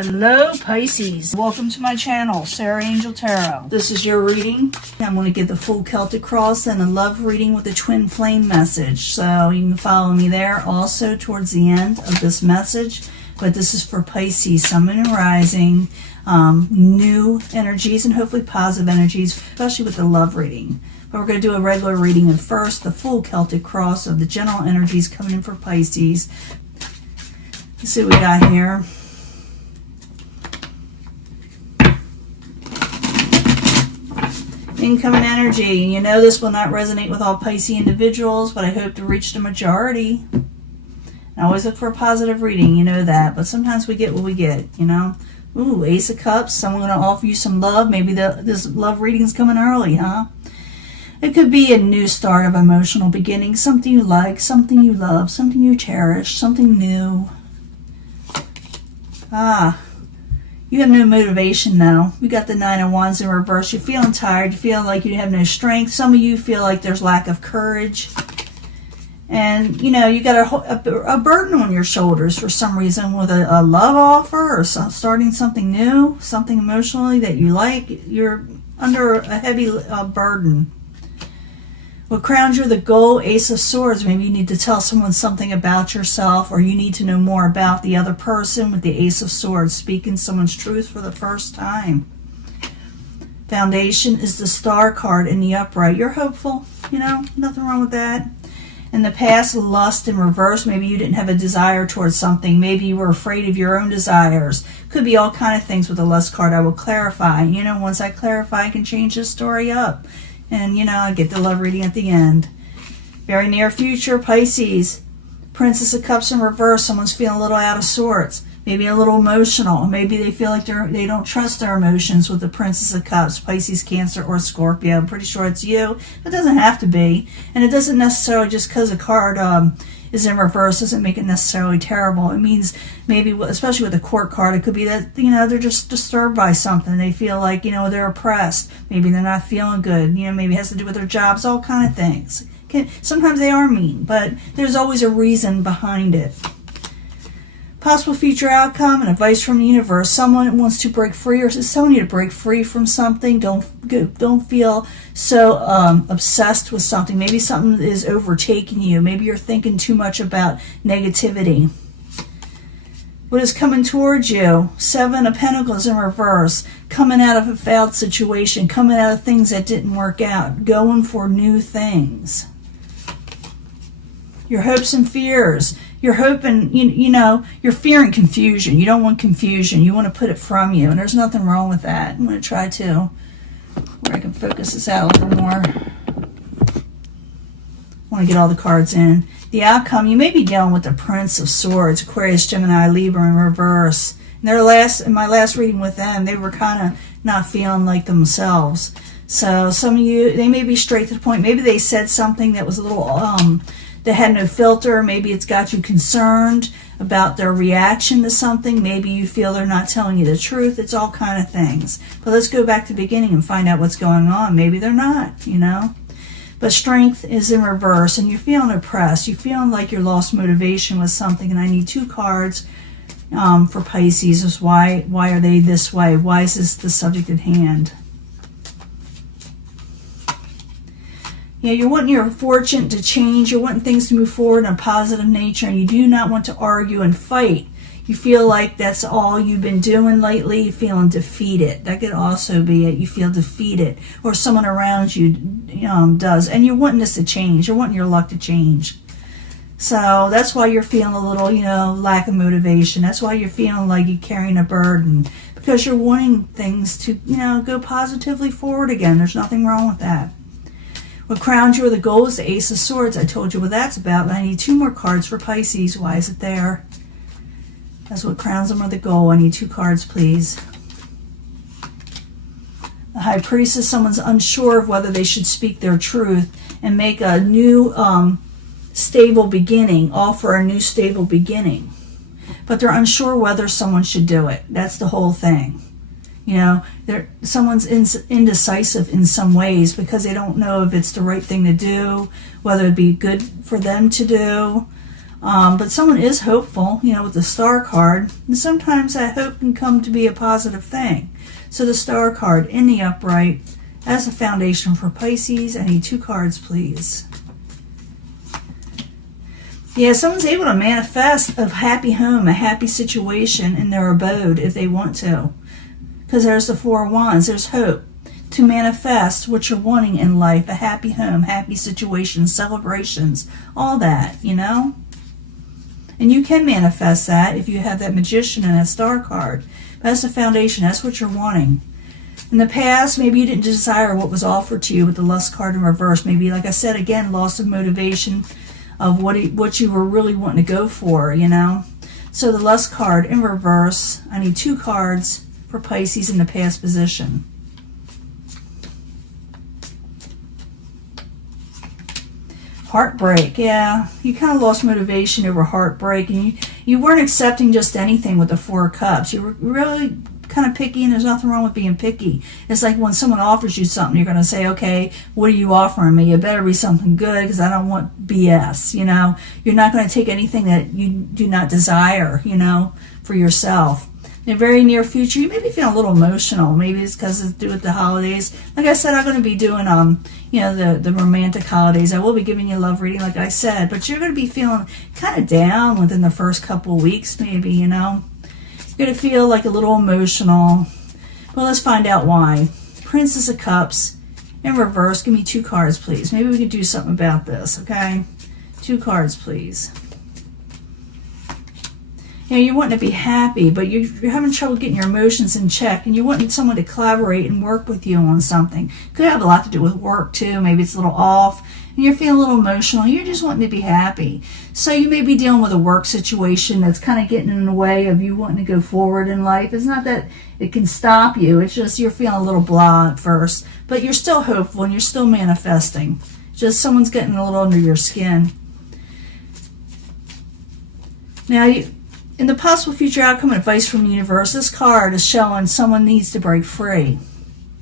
Hello Pisces, welcome to my channel, Sarah Angel Tarot. This is your reading. I'm going to give the full Celtic cross and a love reading with a twin flame message. So you can follow me there also towards the end of this message. But this is for Pisces, Sun, Moon, and Rising, new energies and hopefully positive energies, especially with the love reading. But we're going to do a regular reading and first the full Celtic cross of the general energies coming in for Pisces. Let's see what we got here. Incoming energy. You know this will not resonate with all Pisces individuals, but I hope to reach the majority. I always look for a positive reading, you know that, but sometimes we get what we get, you know. Ooh, Ace of Cups, someone going to offer you some love. Maybe this love reading's coming early, huh? It could be a new start of emotional beginning, something you like, something you love, something you cherish, something new. You have no motivation now. We got the Nine of Wands in reverse. You're feeling tired. You feel like you have no strength. Some of you feel like there's lack of courage. And, you know, you got a burden on your shoulders for some reason with a love offer or starting something new, something emotionally that you like. You're under a heavy burden. What crowns you the goal, Ace of Swords. Maybe you need to tell someone something about yourself, or you need to know more about the other person with the Ace of Swords, speaking someone's truth for the first time. Foundation is the Star card in the upright. You're hopeful, you know, nothing wrong with that. In the past, lust in reverse. Maybe you didn't have a desire towards something. Maybe you were afraid of your own desires. Could be all kind of things with the lust card. I will clarify. You know, once I clarify, I can change this story up. And, you know, I get the love reading at the end. Very near future, Pisces. Princess of Cups in reverse. Someone's feeling a little out of sorts. Maybe a little emotional. Maybe they feel like they don't trust their emotions with the Princess of Cups. Pisces, Cancer, or Scorpio. I'm pretty sure it's you. It doesn't have to be. And it doesn't necessarily, just because a card is in reverse, doesn't make it necessarily terrible. It means maybe, especially with the Court card, it could be that, you know, they're just disturbed by something. They feel like, you know, they're oppressed. Maybe they're not feeling good. You know, maybe it has to do with their jobs, all kind of things. Sometimes they are mean, but there's always a reason behind it. Possible future outcome and advice from the universe. Someone wants to break free, or someone need to break free from something. Don't feel so obsessed with something. Maybe something is overtaking you. Maybe you're thinking too much about negativity. What is coming towards you? Seven of Pentacles in reverse. Coming out of a failed situation. Coming out of things that didn't work out. Going for new things. Your hopes and fears. You're hoping, you know, you're fearing confusion. You don't want confusion. You want to put it from you. And there's nothing wrong with that. I'm going to try to, where I can focus this out a little more. I want to get all the cards in. The outcome, you may be dealing with the Prince of Swords, Aquarius, Gemini, Libra in reverse. In my last reading with them, they were kind of not feeling like themselves. So some of you, they may be straight to the point. Maybe they said something that was a little, that had no filter. Maybe it's got you concerned about their reaction to something. Maybe you feel they're not telling you the truth. It's all kind of things. But let's go back to the beginning and find out what's going on. Maybe they're not, you know. But strength is in reverse, and you're feeling oppressed. You're feeling like you lost motivation with something. And I need two cards for Pisces. Is why are they this way? Why is this the subject at hand? Yeah, you're wanting your fortune to change. You're wanting things to move forward in a positive nature, and you do not want to argue and fight. You feel like that's all you've been doing lately. You're feeling defeated. That could also be it. You feel defeated, or someone around you does. And you're wanting this to change. You're wanting your luck to change. So that's why you're feeling a little, you know, lack of motivation. That's why you're feeling like you're carrying a burden, because you're wanting things to, you know, go positively forward again. There's nothing wrong with that. What crowns you are the goal is the Ace of Swords. I told you what that's about. I need two more cards for Pisces. Why is it there? That's what crowns them are the goal. I need two cards, please. The High Priestess. Someone's unsure of whether they should speak their truth and make a new stable beginning. Offer a new stable beginning. But they're unsure whether someone should do it. That's the whole thing. You know, someone's indecisive in some ways because they don't know if it's the right thing to do, whether it'd be good for them to do, But someone is hopeful, you know, with the Star card. And sometimes that hope can come to be a positive thing. So the Star card in the upright as a foundation for Pisces. I need 2 cards, please. Yeah, someone's able to manifest a happy home, a happy situation in their abode if they want to. Because there's the 4 of Wands. There's hope to manifest what you're wanting in life. A happy home, happy situation, celebrations, all that, you know. And you can manifest that if you have that Magician and that Star card. That's the foundation. That's what you're wanting. In the past, maybe you didn't desire what was offered to you with the Lust card in reverse. Maybe, like I said, again, loss of motivation of what you were really wanting to go for, you know. So the Lust card in reverse. I need 2 cards for Pisces in the past position. Heartbreak, yeah. You kind of lost motivation over heartbreak, and you weren't accepting just anything with the 4 of Cups. You were really kind of picky, and there's nothing wrong with being picky. It's like when someone offers you something, you're going to say, okay, what are you offering me? It better be something good because I don't want BS, you know. You're not going to take anything that you do not desire, you know, for yourself. In the very near future, you may be feeling a little emotional. Maybe it's because it's due with the holidays. Like I said, I'm going to be doing, you know, the romantic holidays. I will be giving you a love reading, like I said. But you're going to be feeling kind of down within the first couple of weeks, maybe, you know. You're going to feel like a little emotional. Well, let's find out why. Princess of Cups in reverse. Give me 2 cards, please. Maybe we can do something about this, okay? 2 cards, please. You know, you're wanting to be happy, but you're having trouble getting your emotions in check, and you're wanting someone to collaborate and work with you on something. Could have a lot to do with work, too. Maybe it's a little off, and you're feeling a little emotional. You're just wanting to be happy. So you may be dealing with a work situation that's kind of getting in the way of you wanting to go forward in life. It's not that it can stop you. It's just you're feeling a little blah at first, but you're still hopeful, and you're still manifesting. Just someone's getting a little under your skin. Now, in the possible future outcome and advice from the universe, this card is showing someone needs to break free.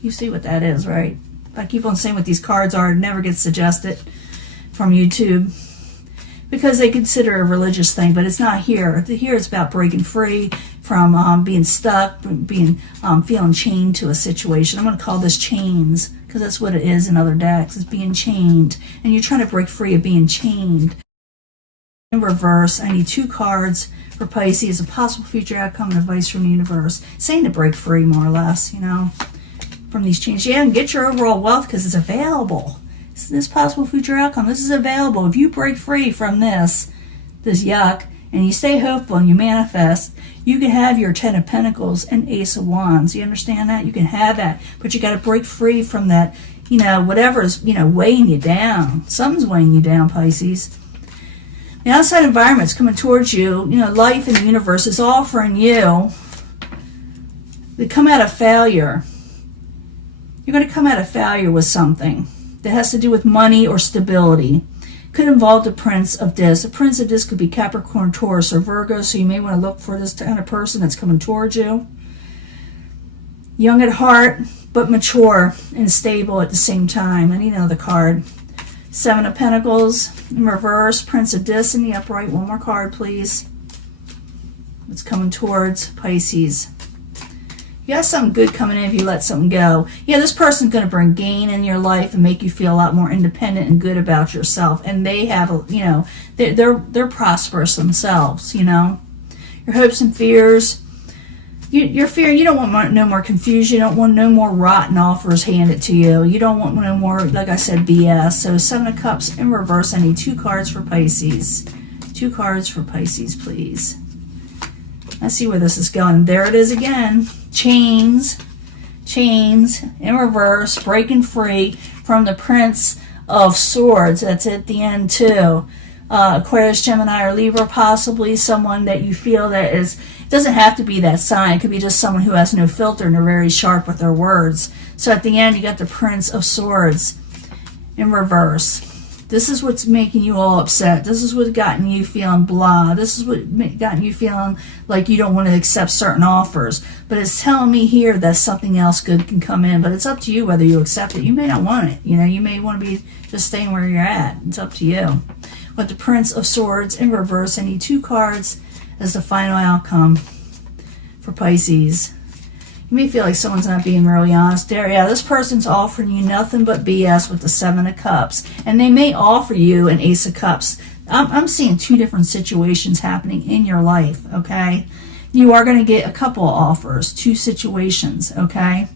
You see what that is, right? If I keep on saying what these cards are, it never gets suggested from YouTube because they consider it a religious thing, but it's not here. Here it's about breaking free from being stuck, being feeling chained to a situation. I'm going to call this chains because that's what it is in other decks. It's being chained, and you're trying to break free of being chained. In reverse, I need 2 cards for Pisces, a possible future outcome and advice from the universe. Saying to break free, more or less, you know, from these changes. Yeah, and get your overall wealth because it's available. This possible future outcome, this is available. If you break free from this yuck, and you stay hopeful and you manifest, you can have your 10 of Pentacles and Ace of Wands. You understand that? You can have that, but you got to break free from that, you know, whatever's, you know, weighing you down. Something's weighing you down, Pisces. The outside environment's coming towards you. You know, life in the universe is offering you to come out of failure. You're going to come out of failure with something that has to do with money or stability. Could involve the Prince of Discs. The Prince of Discs could be Capricorn, Taurus, or Virgo, so you may want to look for this kind of person that's coming towards you. Young at heart, but mature and stable at the same time. I need another card. 7 of Pentacles in reverse, Prince of Discs in the upright. One more card, please. It's coming towards Pisces. You got something good coming in if you let something go. Yeah, this person's going to bring gain in your life and make you feel a lot more independent and good about yourself. And they have, you know, they're prosperous themselves, you know. Your hopes and fears. You're fearing, you don't want no more confusion. You don't want no more rotten offers handed to you. You don't want no more, like I said, BS. So 7 of Cups in reverse. I need 2 cards for Pisces. 2 cards for Pisces, please. Let's see where this is going. There it is again. Chains in reverse, breaking free from the Prince of Swords. That's at the end too. Aquarius, Gemini, or Libra, possibly someone that you feel that is, it doesn't have to be that sign. It could be just someone who has no filter and they're very sharp with their words. So at the end, you got the Prince of Swords in reverse. This is what's making you all upset. This is what's gotten you feeling blah. This is what gotten you feeling like you don't want to accept certain offers. But it's telling me here that something else good can come in. But it's up to you whether you accept it. You may not want it. You know, you may want to be just staying where you're at. It's up to you. with the Prince of Swords in reverse. I need 2 cards as the final outcome for Pisces. You may feel like someone's not being really honest there. Yeah, this person's offering you nothing but BS with the 7 of Cups. And they may offer you an Ace of Cups. I'm seeing 2 different situations happening in your life, okay? You are going to get a couple of offers, 2 situations, okay?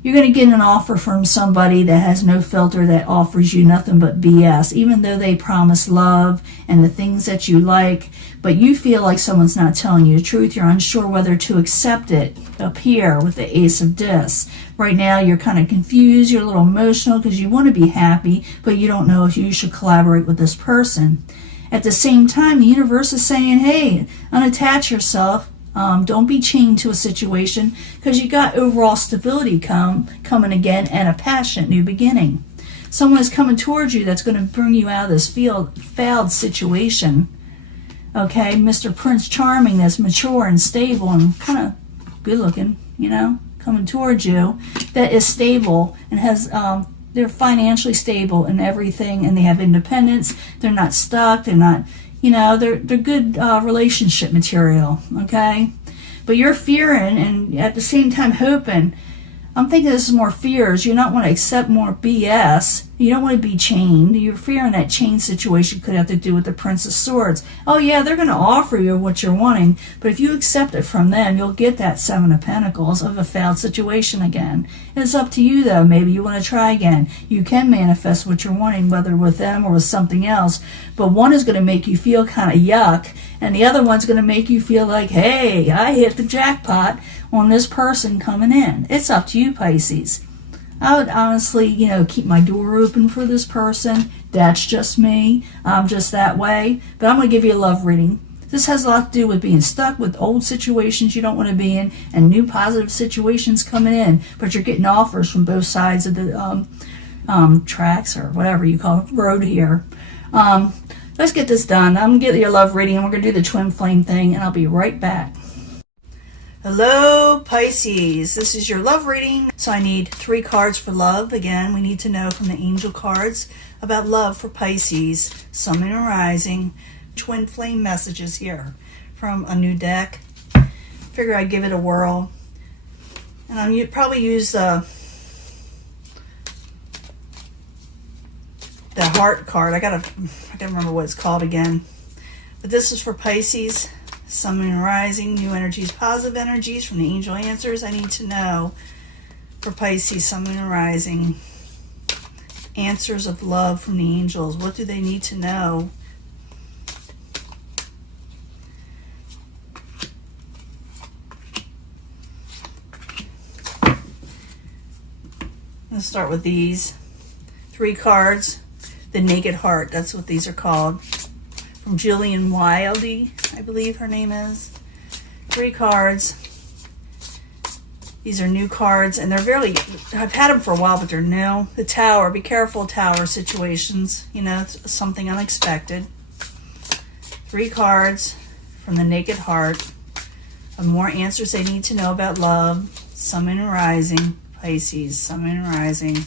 You're going to get an offer from somebody that has no filter, that offers you nothing but BS, even though they promise love and the things that you like, but you feel like someone's not telling you the truth. You're unsure whether to accept it up here with the Ace of Discs. Right now, you're kind of confused. You're a little emotional because you want to be happy, but you don't know if you should collaborate with this person. At the same time, the universe is saying, hey, unattach yourself. Don't be chained to a situation, because you got overall stability coming again, and a passionate new beginning. Someone is coming towards you that's going to bring you out of this failed situation. Okay, Mr. Prince Charming, that's mature and stable and kind of good looking, you know, coming towards you, that is stable and has they're financially stable and everything, and they have independence. They're not stuck. They're not, you know, they're good relationship material, okay? But you're fearing and at the same time hoping. I'm thinking this is more fears. You don't want to accept more BS. You don't want to be chained. You're fearing that chain situation could have to do with the Prince of Swords. Oh yeah, they're going to offer you what you're wanting, but if you accept it from them, you'll get that 7 of Pentacles of a failed situation again. It's up to you though. Maybe you want to try again. You can manifest what you're wanting, whether with them or with something else, but one is going to make you feel kind of yuck, and the other one's going to make you feel like, hey, I hit the jackpot on this person coming in. It's up to you, Pisces. I would honestly, you know, keep my door open for this person. That's just me. I'm just that way. But I'm going to give you a love reading. This has a lot to do with being stuck with old situations you don't want to be in and new positive situations coming in. But you're getting offers from both sides of the tracks, or whatever you call it, road here. Let's get this done. I'm going to get your love reading, and we're going to do the twin flame thing, and I'll be right back. Hello, Pisces. This is your love reading. So I need 3 cards for love. Again, we need to know from the angel cards about love for Pisces, Sun, Moon, and Rising. Twin flame messages here from a new deck. Figure I'd give it a whirl. And I'm probably use the heart card. I can't remember what it's called again. But this is for Pisces, Sun, Moon, and Rising, new energies, positive energies from the angel answers. I need to know for Pisces, Sun, Moon, and Rising, answers of love from the angels. What do they need to know? Let's start with these 3 cards. The Naked Heart, that's what these are called. From Jillian Wildy, I believe her name is. 3 cards. These are new cards, and they're very, I've had them for a while, but they're new. The Tower, be careful, Tower situations. You know, it's something unexpected. 3 cards from the Naked Heart. Of more answers they need to know about love. Sun, Moon, and Rising. Pisces, Sun, Moon, and Rising.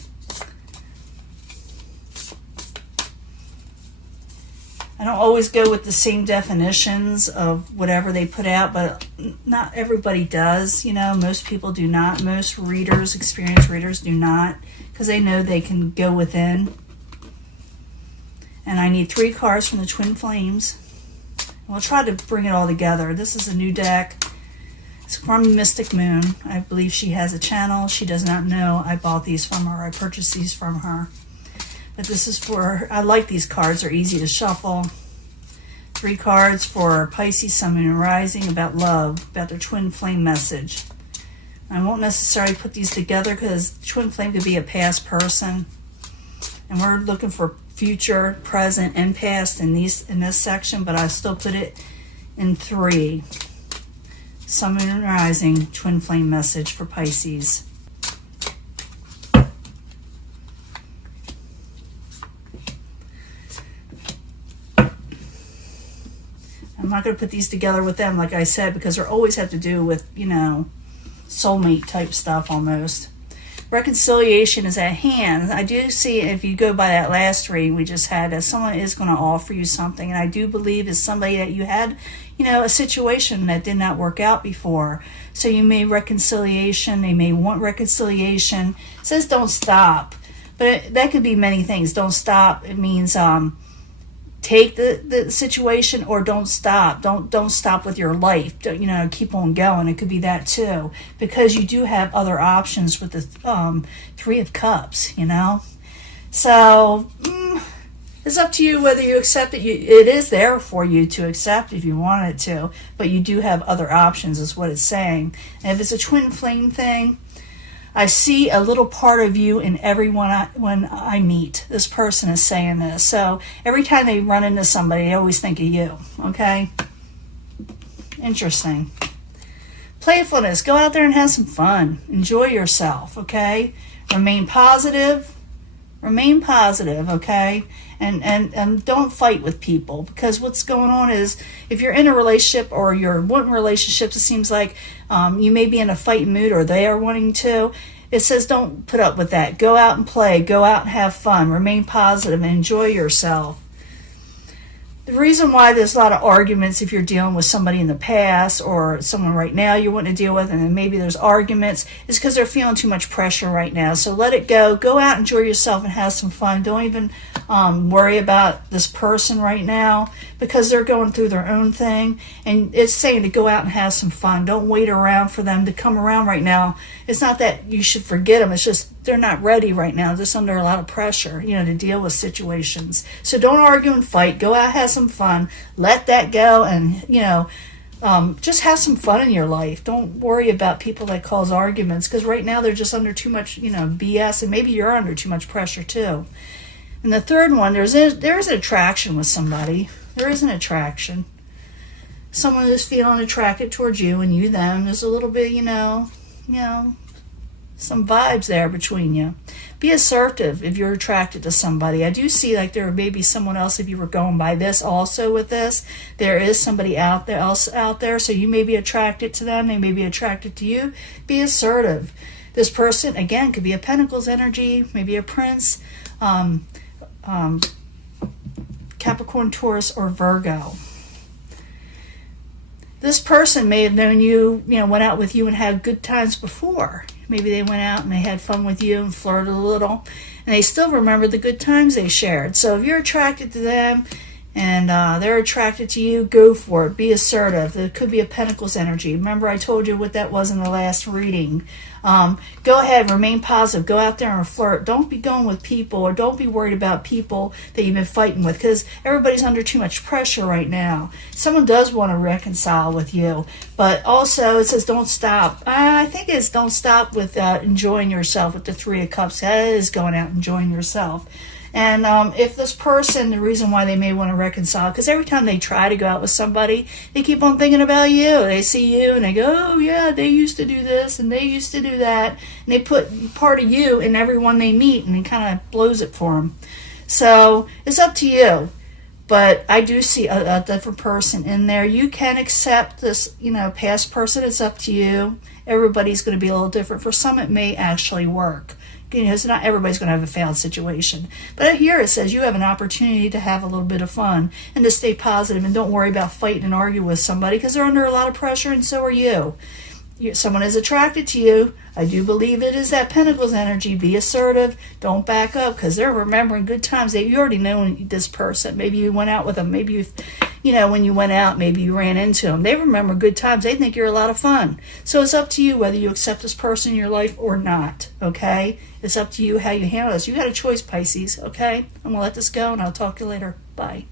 I don't always go with the same definitions of whatever they put out, but not everybody does. You know, most people do not. Most readers, experienced readers, do not, because they know they can go within. And I need 3 cards from the Twin Flames. We'll try to bring it all together. This is a new deck. It's from Mystic Moon. I believe she has a channel. She does not know I bought these from her. I purchased these from her. But this is for, I like these cards. They're easy to shuffle. 3 cards for Pisces, Sun, Moon, and Rising about love, about their twin flame message. I won't necessarily put these together because twin flame could be a past person. And we're looking for future, present, and past in this section, but I still put it in 3. Sun, Moon, and Rising, twin flame message for Pisces. I'm not going to put these together with them, like I said, because they always have to do with, you know, soulmate type stuff almost. Reconciliation is at hand. I do see, if you go by that last reading we just had, that someone is going to offer you something. And I do believe it's somebody that you had, a situation that did not work out before. So you may reconciliation. They may want reconciliation. It says don't stop. But that could be many things. Don't stop. It means take the situation, or don't stop. Don't stop with your life. Keep on going. It could be that too, because you do have other options with the Three of Cups. So it's up to you whether you accept it. It is there for you to accept if you want it to, but you do have other options, is what it's saying. And if it's a twin flame thing, I see a little part of you in everyone when I meet. This person is saying this. So every time they run into somebody, they always think of you. Okay? Interesting. Playfulness. Go out there and have some fun. Enjoy yourself. Okay? Remain positive. Remain positive. Okay? And don't fight with people, because what's going on is, if you're in a relationship or you're wanting relationships, it seems like you may be in a fight mood, or they are wanting to. It says don't put up with that. Go out and play. Go out and have fun. Remain positive and enjoy yourself. The reason why there's a lot of arguments, if you're dealing with somebody in the past or someone right now you're wanting to deal with, and then maybe there's arguments, is because they're feeling too much pressure right now. So let it go. Go out, enjoy yourself, and have some fun. Don't even worry about this person right now, because they're going through their own thing. And it's saying to go out and have some fun. Don't wait around for them to come around right now. It's not that you should forget them. It's just they're not ready right now. They're just under a lot of pressure, to deal with situations. So don't argue and fight. Go out, have some fun. Let that go, and, just have some fun in your life. Don't worry about people that cause arguments, because right now they're just under too much, BS, and maybe you're under too much pressure too. And the third one, there is an attraction with somebody. There is an attraction. Someone is feeling attracted towards you, and you them. There's a little bit, some vibes there between you. Be assertive if you're attracted to somebody. I do see like there may be someone else, if you were going by this also with this. There is somebody else out there, so you may be attracted to them. They may be attracted to you. Be assertive. This person, again, could be a Pentacles energy, maybe a Prince, Capricorn, Taurus, or Virgo. This person may have known you, went out with you and had good times before. Maybe they went out and they had fun with you and flirted a little, and they still remember the good times they shared. So if you're attracted to them and they're attracted to you, go for it. Be assertive. There could be a Pentacles energy. Remember I told you what that was in the last reading. Go ahead, remain positive. Go out there and flirt. Don't be going with people, or don't be worried about people that you've been fighting with, because everybody's under too much pressure right now. Someone does want to reconcile with you, but also it says don't stop. I think it's don't stop with enjoying yourself with the Three of Cups. That is going out and enjoying yourself. And if this person, the reason why they may want to reconcile, because every time they try to go out with somebody, they keep on thinking about you. They see you and they go, oh yeah, they used to do this and they used to do that. And they put part of you in everyone they meet, and it kind of blows it for them. So it's up to you. But I do see a different person in there. You can accept this, past person. It's up to you. Everybody's going to be a little different. For some, it may actually work. It's not everybody's going to have a failed situation. But here it says you have an opportunity to have a little bit of fun and to stay positive, and don't worry about fighting and arguing with somebody, because they're under a lot of pressure, and so are you. Someone is attracted to you. I do believe it is that Pentacles energy. Be assertive. Don't back up, because they're remembering good times. You already know this person. Maybe you went out with them. Maybe when you went out, maybe you ran into them. They remember good times. They think you're a lot of fun. So it's up to you whether you accept this person in your life or not, okay? It's up to you how you handle this. You got a choice, Pisces, okay? I'm going to let this go, and I'll talk to you later. Bye.